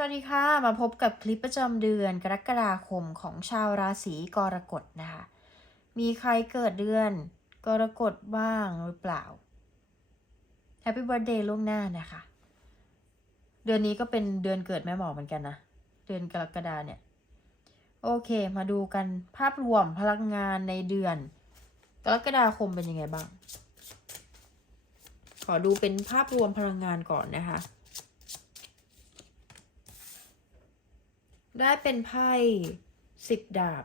สวัสดีค่ะ มาพบกับคลิปประจำเดือนกรกฎาคมของชาวราศีกรกฎนะคะ มีใครเกิดเดือนกรกฎบ้างหรือเปล่า Happy Birthday ล่วงหน้านะคะ เดือนนี้ก็เป็นเดือนเกิดแม่หมอเหมือนกันนะ เดือนกรกฎาเนี่ย โอเค มาดูกันภาพรวมพลังงานในเดือน กรกฎาคมเป็นยังไงบ้าง ขอดูเป็นภาพรวมพลังงานก่อนนะคะ ได้เป็นไพ่สิบดาบ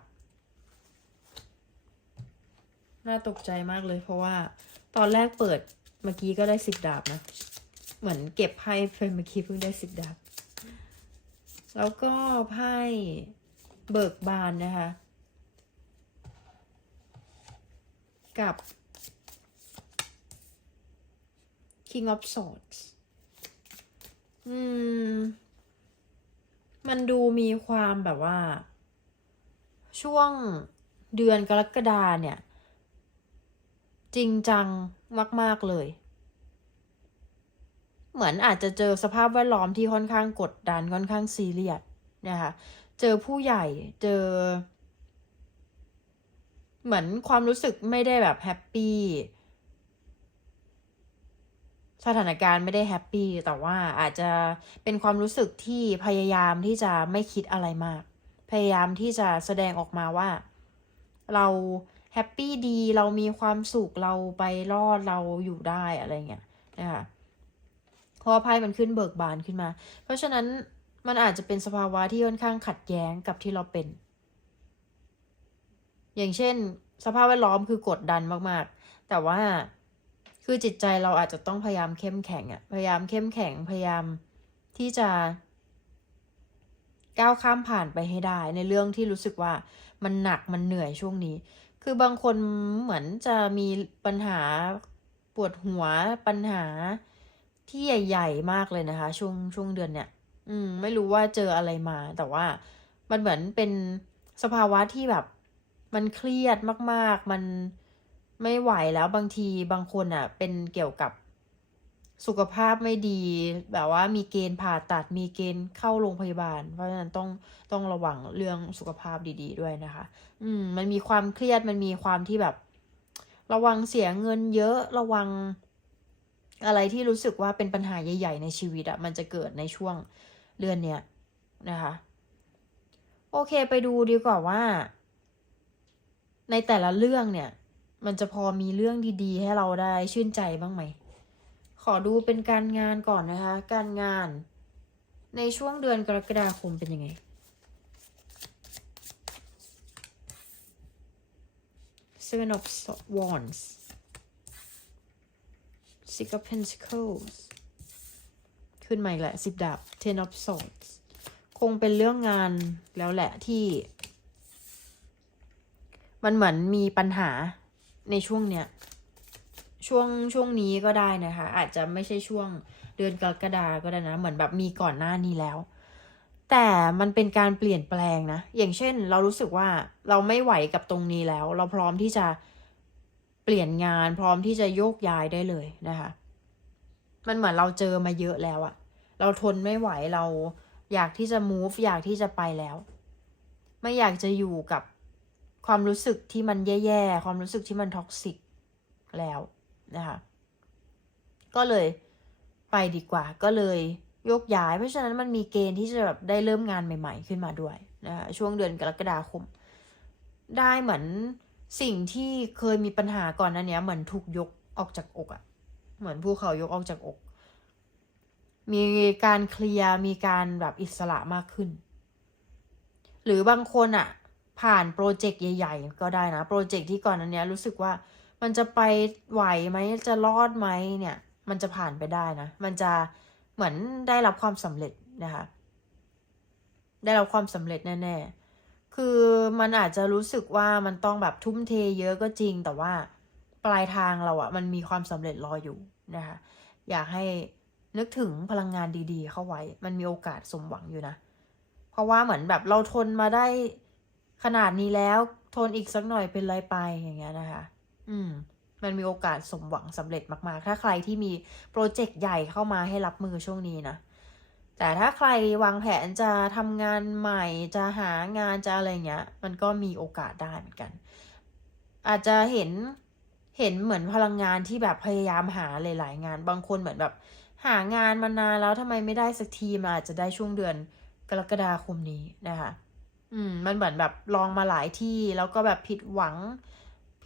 น่าตกใจมากเลย เพราะว่าตอนแรกเปิดเมื่อกี้ก็ได้สิบดาบนะ เหมือนเก็บไพ่เพิ่เมื่อกี้เพิ่งได้สิบดาบ แล้วก็ไพ่เบิกบานนะคะ กับ King of Swords อืม มันดูมีความแบบว่า ช่วงเดือนกรกฎาเนี่ย จริงจังมาก ๆ เลย เหมือนอาจจะเจอสภาพแวดล้อมที่ค่อนข้างกดดันค่อนข้างซีเรียสนะคะเจอผู้ใหญ่เจอ เหมือนความรู้สึกไม่ได้แบบแฮปปี้ สถานการณ์ไม่ได้แฮปปี้แต่ว่าอาจจะเป็นความรู้สึกที่พยายามที่จะไม่คิดอะไรมาก พยายามที่จะแสดงออกมาว่า เราแฮปปี้ดีเรามีความสุขเราไปรอดเราอยู่ได้อะไรเงี้ยนะคะเพราะว่าไพ่มันขึ้นเบิกบานขึ้นมา เพราะฉะนั้นมันอาจจะเป็นสภาวะที่ค่อนข้างขัดแย้งกับที่เราเป็น อย่างเช่น สภาพแวดล้อมคือกดดันมากๆ แต่ว่า คือจิตใจเราอาจจะต้องพยายามเข้มแข็งอะพยายามเข้มแข็งพยายามที่จะ ก้าวข้ามผ่านไปให้ได้ ในเรื่องที่รู้สึกว่ามันหนักมันเหนื่อยช่วงนี้ คือบางคนเหมือนจะมีปัญหาปวดหัวปัญหาที่ใหญ่ ๆ มากเลยนะคะ ช่วงช่วงเดือนเนี้ยอืม ไม่รู้ว่าเจออะไรมา แต่ว่ามันเหมือนเป็นสภาวะที่แบบ มันเครียดมาก ๆ มัน ไม่ไหวแล้วบางทีบางคนอะ เป็นเกี่ยวกับสุขภาพไม่ดี แบบว่ามีเกณฑ์ผ่าตัดมีเกณฑ์เข้าโรงพยาบาล เพราะฉะนั้นต้องต้องระวังเรื่องสุขภาพดี ๆ ด้วยนะคะ อืม มันมีความเครียดมันมีความที่แบบ ระวังเสียเงินเยอะระวังอะไรที่รู้สึกว่าเป็นปัญหาใหญ่ ๆ ในชีวิตอะมันจะเกิดในช่วงเดือนเนี้ยนะคะ โอเคไปดูดีกว่าว่า ในแต่ละเรื่องเนี่ย มันจะพอมีเรื่องดีๆ ให้เราได้ชื่นใจบ้างไหม ขอดูเป็นการงานก่อนนะคะ การงาน ในช่วงเดือนกรกฎาคมเป็นยังไง Seven of Wands Six of Pentacles ขึ้นมาอีกแหละสิบดาบ Ten of Swords คงเป็นเรื่องงานแล้วแหละที่ มันเหมือนมีปัญหา ในช่วงเนี้ยช่วงช่วงนี้ก็ได้นะคะ อาจจะไม่ใช่ช่วงเดือนกรกฎาก็ได้นะ เหมือนแบบมีก่อนหน้านี้แล้ว แต่มันเป็นการเปลี่ยนแปลงนะ อย่างเช่น เรารู้สึกว่าเราไม่ไหวกับตรงนี้แล้ว เราพร้อมที่จะเปลี่ยนงานพร้อมที่จะโยกย้ายได้เลยนะคะ มันเหมือนเราเจอมาเยอะแล้วอะเราทนไม่ไหวเราอยากที่จะ move อยากที่จะไปแล้ว ไม่อยากจะอยู่กับ ความรู้สึกที่มันแย่ๆ ความรู้สึกที่มันท็อกซิกแล้วนะคะก็เลยไปดีกว่า ก็เลยยกย้าย เพราะฉะนั้นมันมีเกณฑ์ที่จะแบบได้เริ่มงานใหม่ๆ ขึ้นมาด้วยนะคะช่วงเดือนกรกฎาคม ได้เหมือนสิ่งที่เคยมีปัญหาก่อนนั้นเนี้ยเหมือนถูกยกออกจากอกอะเหมือนภูเขายกออกจากอก มีการเคลียร์มีการแบบอิสระมากขึ้น หรือบางคนอะ ผ่านโปรเจกต์ใหญ่ ๆ ก็ได้นะ โปรเจกต์ที่ก่อนอันเนี้ยรู้สึกว่ามันจะไปไหวไหมจะรอดไหมเนี่ย มันจะผ่านไปได้นะ มันจะเหมือนได้รับความสำเร็จนะคะ ได้รับความสำเร็จแน่ๆ คือมันอาจจะรู้สึกว่ามันต้องแบบทุ่มเทเยอะก็จริง แต่ว่าปลายทางเราอะมันมีความสำเร็จรออยู่นะคะ อยากให้นึกถึงพลังงานดีๆ เข้าไว้ มันมีโอกาสสมหวังอยู่นะ เพราะว่าเหมือนแบบเราทนมาได้ ขนาดนี้แล้วทนอีกสักหน่อยเป็นไรไปอย่างเงี้ยนะคะ อืม มันมีโอกาสสมหวังสำเร็จมาก ๆ ถ้าใครที่มีโปรเจกต์ใหญ่เข้ามาให้รับมือช่วงนี้นะ แต่ถ้าใครวางแผนจะทำงานใหม่จะหางานจะอะไรเงี้ย มันก็มีโอกาสได้เหมือนกัน อาจจะเห็นเห็นเหมือนพลังงานที่แบบพยายามหาหลายๆงาน บางคนเหมือนแบบ หางานมานานแล้วทำไมไม่ได้สักทีมันอาจจะได้ช่วงเดือนกรกฎาคมนี้นะคะ อืม มันเหมือนแบบลองมาหลายที่แล้วก็แบบผิดหวัง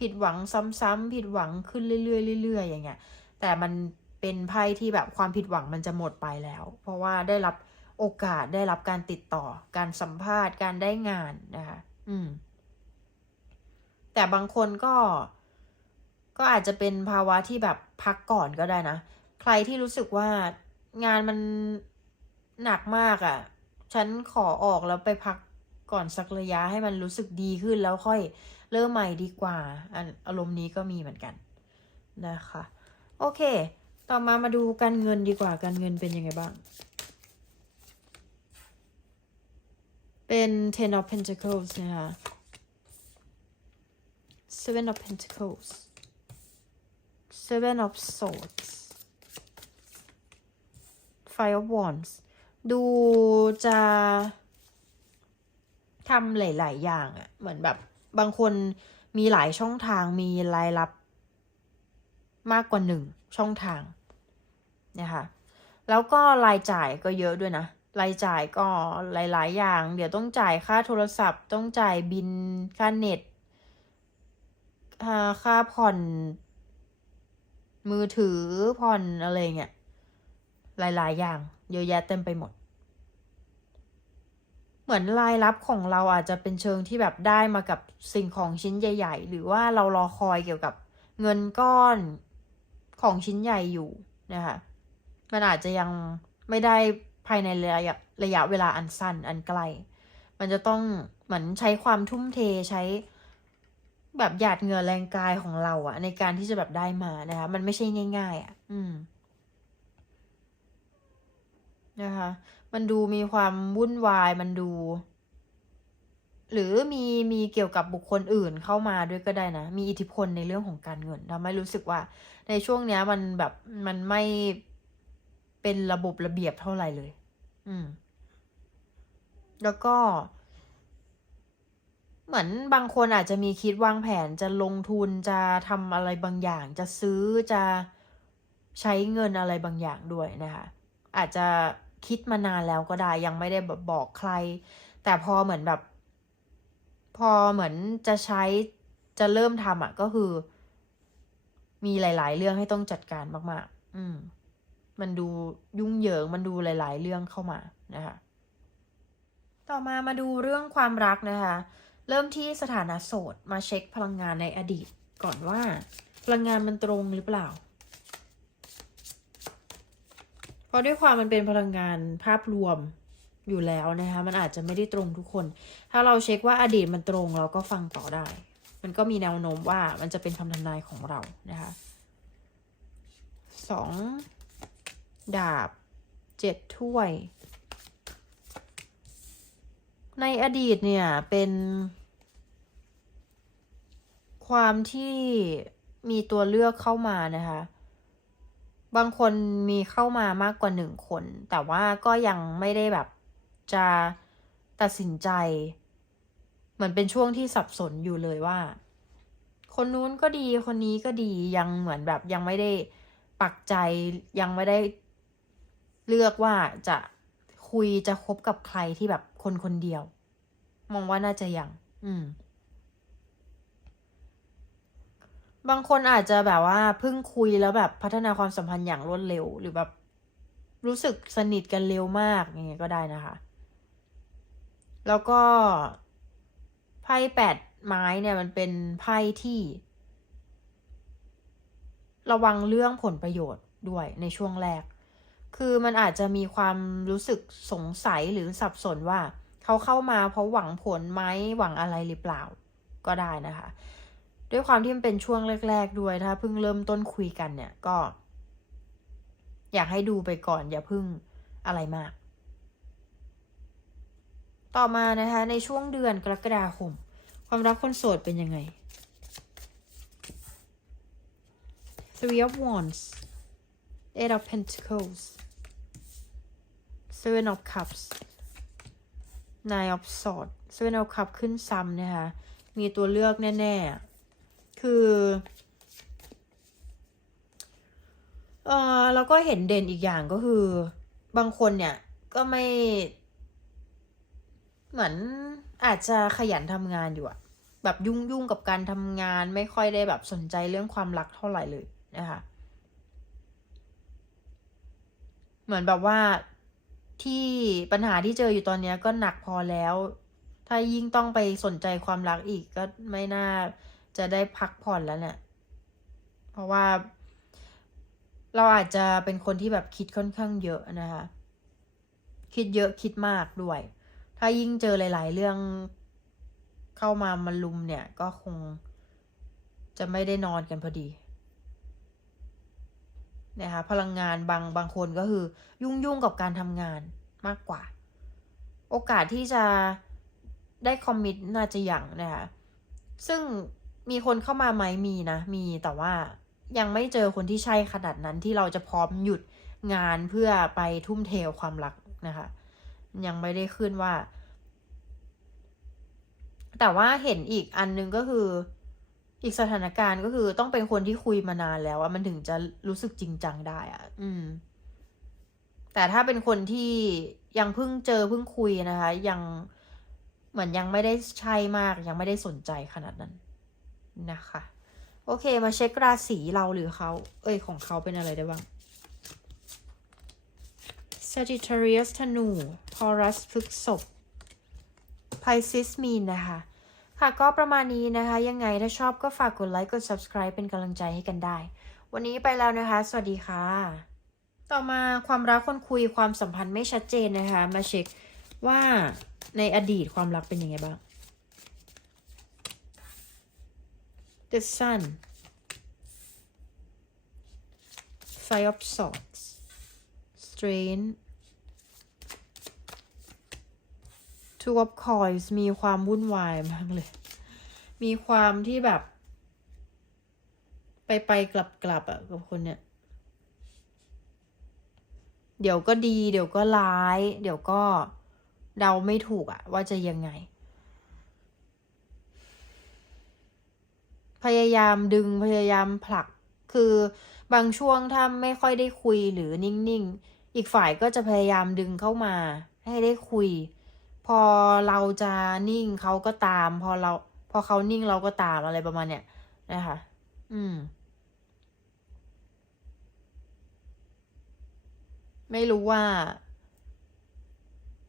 ผิดหวังซ้ำๆผิดหวังขึ้นเรื่อยๆเรื่อยๆอย่างเงี้ย แต่มันเป็นไพ่ที่แบบความผิดหวังมันจะหมดไปแล้ว เพราะว่าได้รับโอกาสได้รับการติดต่อ การสัมภาษณ์ การได้งานนะคะ อืม แต่บางคนก็ ก็อาจจะเป็นภาวะที่แบบพักก่อนก็ได้นะ ใครที่รู้สึกว่างานมันหนักมากอะ่ะ ฉันขอออกแล้วไปพัก ก่อนสักระยะให้มันรู้สึกดีขึ้นแล้วค่อยเริ่มใหม่ดีกว่าอันอารมณ์นี้ก็มีเหมือนกันนะคะ โอเค ต่อมามาดูการเงินดีกว่าการเงินเป็นยังไงบ้าง เป็น ten of pentacles นะคะ seven of pentacles seven of swords five of wands ดูจะ ทำหลาย ๆ อย่างอะเหมือนแบบบางคนมีหลายช่องทางมีรายรับมากกว่าหนึ่งช่องทางนะคะแล้วก็รายจ่ายก็เยอะด้วยนะ รายจ่ายก็หลาย ๆ อย่าง เดี๋ยวต้องจ่ายค่าโทรศัพท์ ต้องจ่ายบินค่าเน็ตค่าค่าผ่อน มือถือผ่อนอะไรเงี้ยหลาย ๆ อย่าง เยอะแยะเต็มไปหมด เหมือนรายรับของเราอาจจะเป็นเชิงที่แบบได้มากับสิ่งของชิ้นใหญ่ ๆ หรือว่าเรารอคอยเกี่ยวกับเงินก้อนของชิ้นใหญ่อยู่นะคะมันอาจจะยังไม่ได้ภายในระยะระยะเวลาอันสั้นอันใกล มันจะต้องเหมือนใช้ความทุ่มเทใช้แบบหยาดเหงื่อแรงกายของเราอะในการที่จะแบบได้มานะคะมันไม่ใช่ง่าย ๆอะอืมนะคะ มันดูมีความวุ่นวายมันดู หรือมีมีเกี่ยวกับบุคคลอื่นเข้ามาด้วยก็ได้นะ มีอิทธิพลในเรื่องของการเงินทำให้รู้สึกว่า ในช่วงเนี้ยมันแบบมันไม่เป็นระบบระเบียบเท่าไหร่เลย อืม แล้วก็เหมือนบางคนอาจจะมีคิดวางแผนจะลงทุนจะทำอะไรบางอย่าง จะซื้อจะใช้เงินอะไรบางอย่างด้วยนะคะ อาจจะ คิดมานานแล้วก็ได้ยังไม่ได้แบบบอกใคร แต่พอเหมือนแบบ พอเหมือนจะใช้จะเริ่มทำอะก็คือ มีหลาย ๆ เรื่องให้ต้องจัดการมาก ๆ อืม มันดูยุ่งเหยิงมันดูหลาย ๆ เรื่องเข้ามานะคะ ต่อมามาดูเรื่องความรักนะคะ เริ่มที่สถานะโสดมาเช็คพลังงานในอดีตก่อนว่า พลังงานมันตรงหรือเปล่า เพราะด้วยความมันเป็นพลังงานภาพรวมอยู่แล้วนะคะ มันอาจจะไม่ได้ตรงทุกคน ถ้าเราเช็คว่าอดีตมันตรงเราก็ฟังต่อได้ มันก็มีแนวโน้มว่ามันจะเป็นคำทำนายของเรานะคะสองดาบเจ็ดถ้วย ในอดีตเนี่ยเป็น ความที่มีตัวเลือกเข้ามานะคะ บางคนมีเข้ามามากกว่าหนึ่งคน แต่ว่าก็ยังไม่ได้แบบจะตัดสินใจ เหมือนเป็นช่วงที่สับสนอยู่เลยว่า คนนู้นก็ดีคนนี้ก็ดียังเหมือนแบบยังไม่ได้ปักใจยังไม่ได้เลือกว่าจะคุยจะคบกับใครที่แบบคนคนเดียว มองว่าน่าจะยัง อืม บางคนอาจจะแบบว่าเพิ่งคุยแล้วแบบพัฒนาความสัมพันธ์อย่างรวดเร็ว หรือแบบรู้สึกสนิทกันเร็วมากอย่างเงี้ยก็ได้นะคะ แล้วก็ไพ่แปดไม้เนี่ยมันเป็นไพ่ที่ ระวังเรื่องผลประโยชน์ด้วยในช่วงแรก คือมันอาจจะมีความรู้สึกสงสัยหรือสับสนว่า เขาเข้ามาเพราะหวังผลไหมหวังอะไรหรือเปล่าก็ได้นะคะ ด้วยความที่มันเป็นช่วงแรก ๆ ด้วยถ้าเพิ่งเริ่มต้นคุยกันเนี่ยก็ อยากให้ดูไปก่อน อย่าเพิ่งอะไรมาก ต่อมานะคะในช่วงเดือนกรกฎาคม ความรักคนโสดเป็นยังไง Three of Wands Eight of Pentacles seven of cups nine of swords seven of cups ขึ้นซ้ำนะคะมีตัวเลือกแน่ ๆ คือเออแล้วก็เห็นเด่นอีกอย่างก็คือ บางคนเนี่ยก็ไม่ เหมือนอาจจะขยันทำงานอยู่อะแบบยุ่งยุ่งกับการทำงานไม่ค่อยได้แบบสนใจเรื่องความรักเท่าไหร่เลยนะคะเหมือนแบบว่าที่ปัญหาที่เจออยู่ตอนนี้ก็หนักพอแล้ว ถ้ายิ่งต้องไปสนใจความรักอีกก็ไม่น่า จะได้พักผ่อนแล้วเนี่ย เพราะว่า เราอาจจะเป็นคนที่แบบคิดค่อนข้างเยอะนะคะ คิดเยอะคิดมากด้วย ถ้ายิ่งเจอหลาย ๆ เรื่องเข้ามามาลุมเนี่ย ก็คงจะไม่ได้นอนกันพอดีนะคะพลังงานบางบางคนก็คือยุ่งยุ่งกับการทำงานมากกว่า โอกาสที่จะได้คอมมิตน่าจะอย่างนะคะซึ่ง มีคนเข้ามาไหมมีนะ มีแต่ว่ายังไม่เจอคนที่ใช่ขนาดนั้นที่เราจะพร้อมหยุดงานเพื่อไปทุ่มเทความรักนะคะ ยังไม่ได้ขึ้นว่า แต่ว่าเห็นอีกอันนึงก็คือ อีกสถานการณ์ก็คือต้องเป็นคนที่คุยมานานแล้วอะมันถึงจะรู้สึกจริงจังได้อะอืม แต่ถ้าเป็นคนที่ยังเพิ่งเจอเพิ่งคุยนะคะ ยังเหมือนยังไม่ได้ใช่มากยังไม่ได้สนใจขนาดนั้น นะคะ โอเคมาเช็คราศีเราหรือเขาเอ้ยของเขาเป็นอะไรได้บ้าง Sagittarius ธนู Taurus พฤษภ Pisces มีนนะคะ ค่ะก็ประมาณนี้นะคะ ยังไงถ้าชอบก็ฝากกดไลค์กด subscribe เป็นกำลังใจให้กันได้ วันนี้ไปแล้วนะคะ สวัสดีค่ะ ต่อมาความรักคนคุยความสัมพันธ์ไม่ชัดเจนนะคะ มาเช็คว่าในอดีตความรักเป็นยังไงบ้าง The Sun Five of Swords Strain Two of Coins มีความวุ่นวายมากเลย มีความที่แบบ ไปไปกลับกลับอะกับคนเนี่ย เดี๋ยวก็ดี เดี๋ยวก็ร้าย เดี๋ยวก็เดาไม่ถูกอะว่าจะยังไง พยายามดึงพยายามผลัก คือบางช่วงถ้าไม่ค่อยได้คุยหรือนิ่งๆ อีกฝ่ายก็จะพยายามดึงเข้ามา ให้ได้คุย พอเราจะนิ่งเขาก็ตาม พอเรา พอเขานิ่งเราก็ตามอะไรประมาณเนี้ยนะคะ อืม ไม่รู้ว่า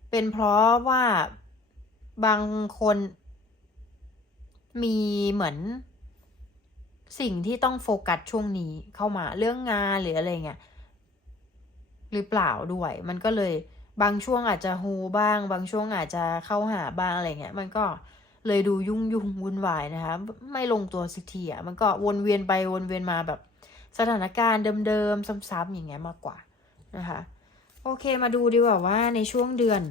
เป็นเพราะว่าบางคนมีเหมือน สิ่งที่ต้องโฟกัสช่วงนี้เข้ามาเรื่องงานหรืออะไรเงี้ยหรือเปล่าด้วย มันก็เลยบางช่วงอาจจะฮูบ้าง บางช่วงอาจจะเข้าหาบ้างอะไรเงี้ย มันก็เลยดูยุ่งยุ่งวุ่นวายนะคะ ไม่ลงตัวสักทีอะมันก็วนเวียนไปวนเวียนมาแบบสถานการณ์เดิมๆซ้ำๆอย่างเงี้ยมากกว่านะคะ โอเคมาดูดีกว่าว่าในช่วงเดือน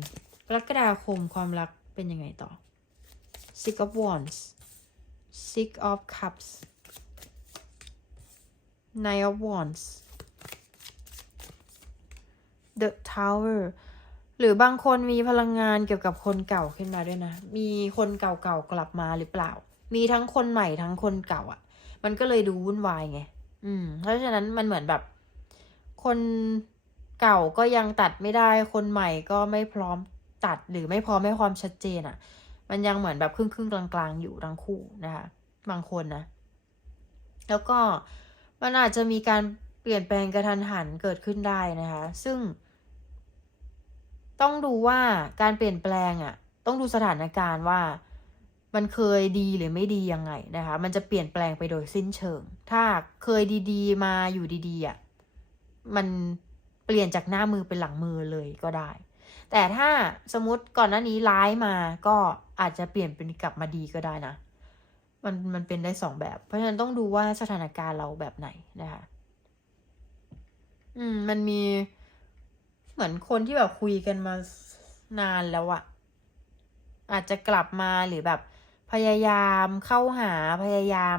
กรกฎาคมความรักเป็นยังไงต่อ Six of Wands Six of Cups Nine of Wands The Tower หรือบางคนมีพลังงานเกี่ยวกับคนเก่าขึ้นมาด้วยนะ มีคนเก่าๆกลับมาหรือเปล่า มีทั้งคนใหม่ทั้งคนเก่าอะ่ะ มันก็เลยดูวุ่นวายไง อืม เพราะฉะนั้นมันเหมือนแบบ คนเก่าก็ยังตัดไม่ได้ คนใหม่ก็ไม่พร้อมตัดหรือไม่พร้อมให้ความชัดเจนอะ่ะ มันยังเหมือนแบบครึ่งครึ่งๆกลางๆอยู่ทั้งคู่นะคะ บางคนนะ แล้วก็ มันอาจจะมีการเปลี่ยนแปลงกระทันหันเกิดขึ้นได้นะคะ ซึ่ง ต้องดูว่าการเปลี่ยนแปลงอะ่ะ ต้องดูสถานการณ์ว่ามันเคยดีหรือไม่ดียังไงนะคะ มันจะเปลี่ยนแปลงไปโดยสิ้นเชิง ถ้าเคยดีๆ มาอยู่ดีๆอะ่ะ มันเปลี่ยนจากหน้ามือเป็นหลังมือเลยก็ได้ แต่ถ้าสมมติก่อนหน้านี้ร้ายมาก็อาจจะเปลี่ยนเป็นกลับมาดีก็ได้นะ มันมันเป็นได้สองแบบ เพราะฉะนั้นต้องดูว่าสถานการณ์เราแบบไหนนะคะ อืม มันมีเหมือนคนที่แบบคุยกันมานานแล้วอะอาจจะกลับมาหรือแบบ พยายามเข้าหาพยายาม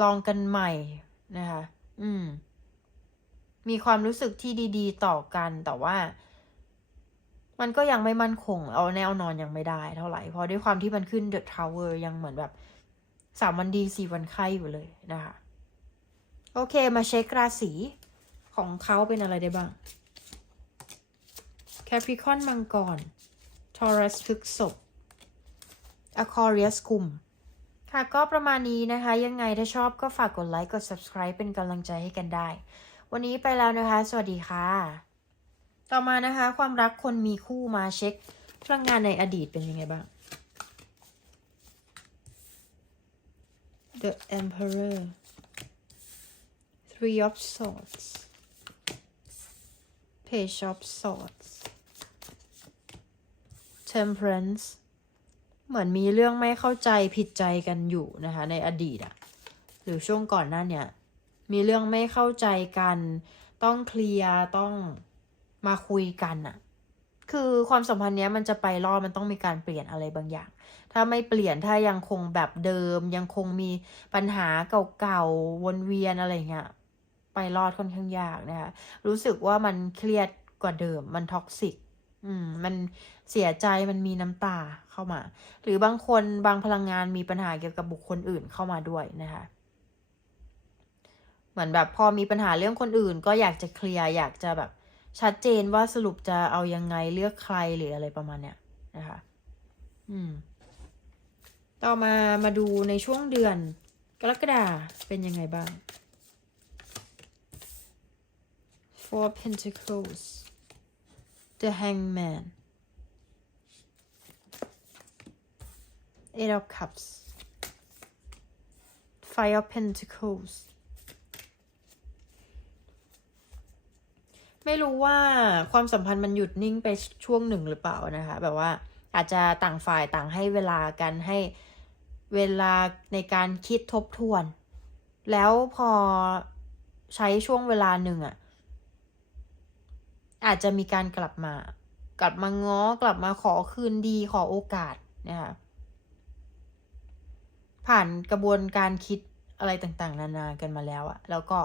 ลองกันใหม่นะคะ อืม มีความรู้สึกที่ดี ๆ ต่อกันแต่ว่า มันก็ยังไม่มั่นคง เอาแนวนอนยังไม่ได้เท่าไหร่ เพราะด้วยความที่มันขึ้น The Tower ยังเหมือนแบบสามวันดีสี่วันไข้อยู่เลยนะคะ โอเคมาเช็คราศีของเขาเป็นอะไรได้บ้าง Capricorn มังกร Taurus พฤกษภ Aquarius กุม ค่ะก็ประมาณนี้นะคะ ยังไงถ้าชอบก็ฝากกดไลค์ กด subscribe เป็นกำลังใจให้กันได้ วันนี้ไปแล้วนะคะ สวัสดีค่ะ ต่อมานะคะ ความรักคนมีคู่มาเช็คพลังงานในอดีตเป็นยังไงบ้าง The Emperor Three of Swords Page of Swords Temperance เหมือนมีเรื่องไม่เข้าใจผิดใจกันอยู่นะคะ ในอดีตอะหรือช่วงก่อนหน้าเนี่ยมีเรื่องไม่เข้าใจกัน ต้องเคลียร์ต้อง มาคุยกันอะคือความสัมพันธ์เนี้ยมันจะไปรอดมันต้องมีการเปลี่ยนอะไรบางอย่าง ถ้าไม่เปลี่ยนถ้ายังคงแบบเดิม ยังคงมีปัญหาเก่าๆวนเวียนอะไรเงี้ยไปรอดค่อนข้างยากนะคะรู้สึกว่ามันเครียดกว่าเดิม มันท็อกซิกอืมมันเสียใจมันมีน้ำตาเข้ามา หรือบางคนบางพลังงานมีปัญหาเกี่ยวกับบุคคลอื่นเข้ามาด้วยนะคะเหมือนแบบพอมีปัญหาเรื่องคนอื่น ก็อยากจะเคลียร์อยากจะแบบ ชัดเจนว่าสรุปจะเอายังไงเลือกใครหรืออะไรประมาณเนี้ยนะคะ อืม ต่อมามาดูในช่วงเดือน กรกฎาเป็นยังไงบ้าง Four Pentacles The Hangman Eight of Cups Five of Pentacles ไม่รู้ว่าความสัมพันธ์มันหยุดนิ่งไปช่วงหนึ่งหรือเปล่านะคะ แบบว่าอาจจะต่างฝ่ายต่างให้เวลากันให้เวลาในการคิดทบทวน แล้วพอใช้ช่วงเวลาหนึ่งอะอาจจะมีการกลับมา กลับมาง้อกลับมาขอคืนดีขอโอกาสนะคะผ่านกระบวนการคิดอะไรต่างๆ นานากันมาแล้วอะแล้วก็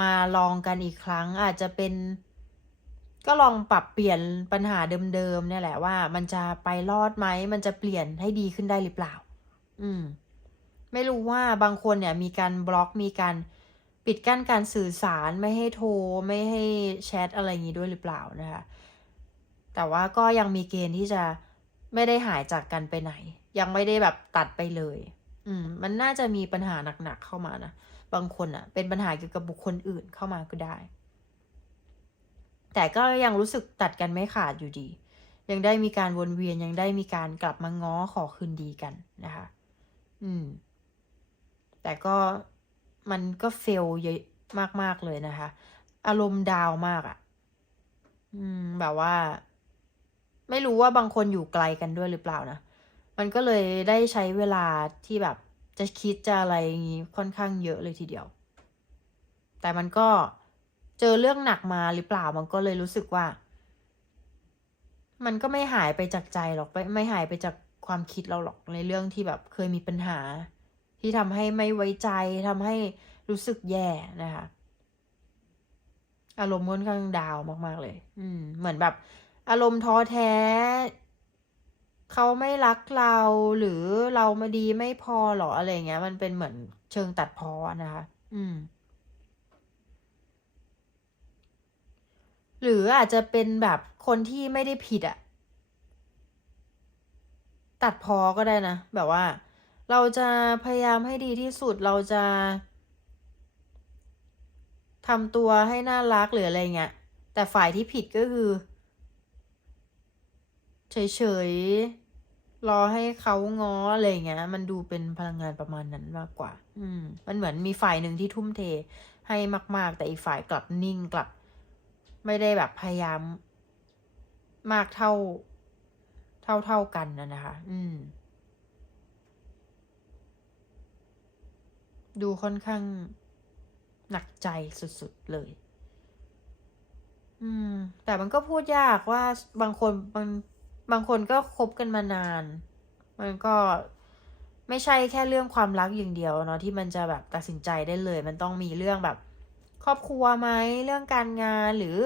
มาลองกันอีกครั้งอาจจะเป็น ก็ลองปรับเปลี่ยนปัญหาเดิมๆเนี่ยแหละว่า มันจะไปรอดไหมมันจะเปลี่ยนให้ดีขึ้นได้หรือเปล่า อืม ไม่รู้ว่าบางคนเนี่ยมีการบล็อกมีการปิดกั้นการสื่อสารไม่ให้โทร ไม่ให้แชทอะไรอย่างนี้ด้วยหรือเปล่านะคะ แต่ว่าก็ยังมีเกณฑ์ที่จะไม่ได้หายจากกันไปไหน ยังไม่ได้แบบตัดไปเลย อืม มันน่าจะมีปัญหาหนักๆเข้ามานะ บางคนอะ่ะเป็นปัญหาเกี่ยวกับบุคคลอื่นเข้ามาก็ได้ แต่ก็ยังรู้สึกตัดกันไม่ขาดอยู่ดี ยังได้มีการวนเวียนยังได้มีการกลับมาง้อขอคืนดีกันนะคะ อืม แต่ก็มันก็เฟลเยอะมากๆเลยนะคะ อารมณ์ดาวมากอะ่ะ อืม แบบว่า ไม่รู้ว่าบางคนอยู่ไกลกันด้วยหรือเปล่านะ มันก็เลยได้ใช้เวลาที่แบบ จะคิดจะอะไรอย่างงี้ค่อนข้างเยอะเลยทีเดียว แต่มันก็เจอเรื่องหนักมาหรือเปล่ามันก็เลยรู้สึกว่า มันก็ไม่หายไปจากใจหรอกไม่ไม่หายไปจากความคิดเราหรอกในเรื่องที่แบบเคยมีปัญหา ที่ทำให้ไม่ไว้ใจทำให้รู้สึกแย่นะคะอารมณ์ค่อนข้างดาวมาก ๆ เลย อืม เหมือนแบบ อารมณ์ท้อแท้ เขาไม่รักเราหรือเรามาดีไม่พอหรออะไรเงี้ย มันเป็นเหมือนเชิงตัดพ้อนะคะ อืม หรืออาจจะเป็นแบบคนที่ไม่ได้ผิดอะตัดพ้อก็ได้นะแบบว่า เราจะพยายามให้ดีที่สุดเราจะทำตัวให้น่ารักหรืออะไรเงี้ยแต่ฝ่ายที่ผิดก็คือ เฉยๆ รอให้เขาง้ออะไรเงี้ย มันดูเป็นพลังงานประมาณนั้นมากกว่า อืม มันเหมือนมีฝ่ายหนึ่งที่ทุ่มเทให้มาก ๆ แต่อีกฝ่ายกลับนิ่งกลับ ไม่ได้แบบพยายาม มากเท่า เท่าเท่ากันนะนะคะ อืม ดูค่อนข้างหนักใจสุด ๆ เลย อืม แต่มันก็พูดยากว่าบางคนบาง บางคนก็คบกันมานาน มันก็ไม่ใช่แค่เรื่องความรักอย่างเดียวเนาะที่มันจะแบบตัดสินใจได้เลย มันต้องมีเรื่องแบบ ครอบครัวไหมเรื่องการงานหรือ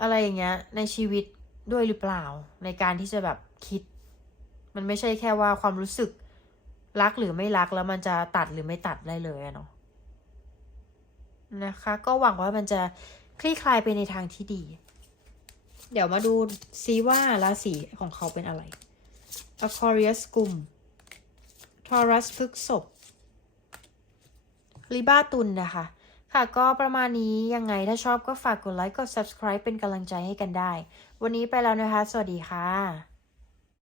อะไรอย่างเงี้ย ในชีวิตด้วยหรือเปล่า ในการที่จะแบบคิด มันไม่ใช่แค่ว่าความรู้สึกรักหรือไม่รักแล้วมันจะตัดหรือไม่ตัดได้เลยเนาะนะคะ ก็หวังว่ามันจะคลี่คลายไปในทางที่ดี เดี๋ยวมาดูซิว่าราศีของเขาเป็นอะไร Aquarius กลุ่ม Taurus พฤกษบลิบ้าตุลนะคะ ค่ะก็ประมาณนี้ยังไงถ้าชอบก็ฝากกดไลค์กด subscribe เป็นกำลังใจให้กันได้ วันนี้ไปแล้วนะคะ สวัสดีค่ะ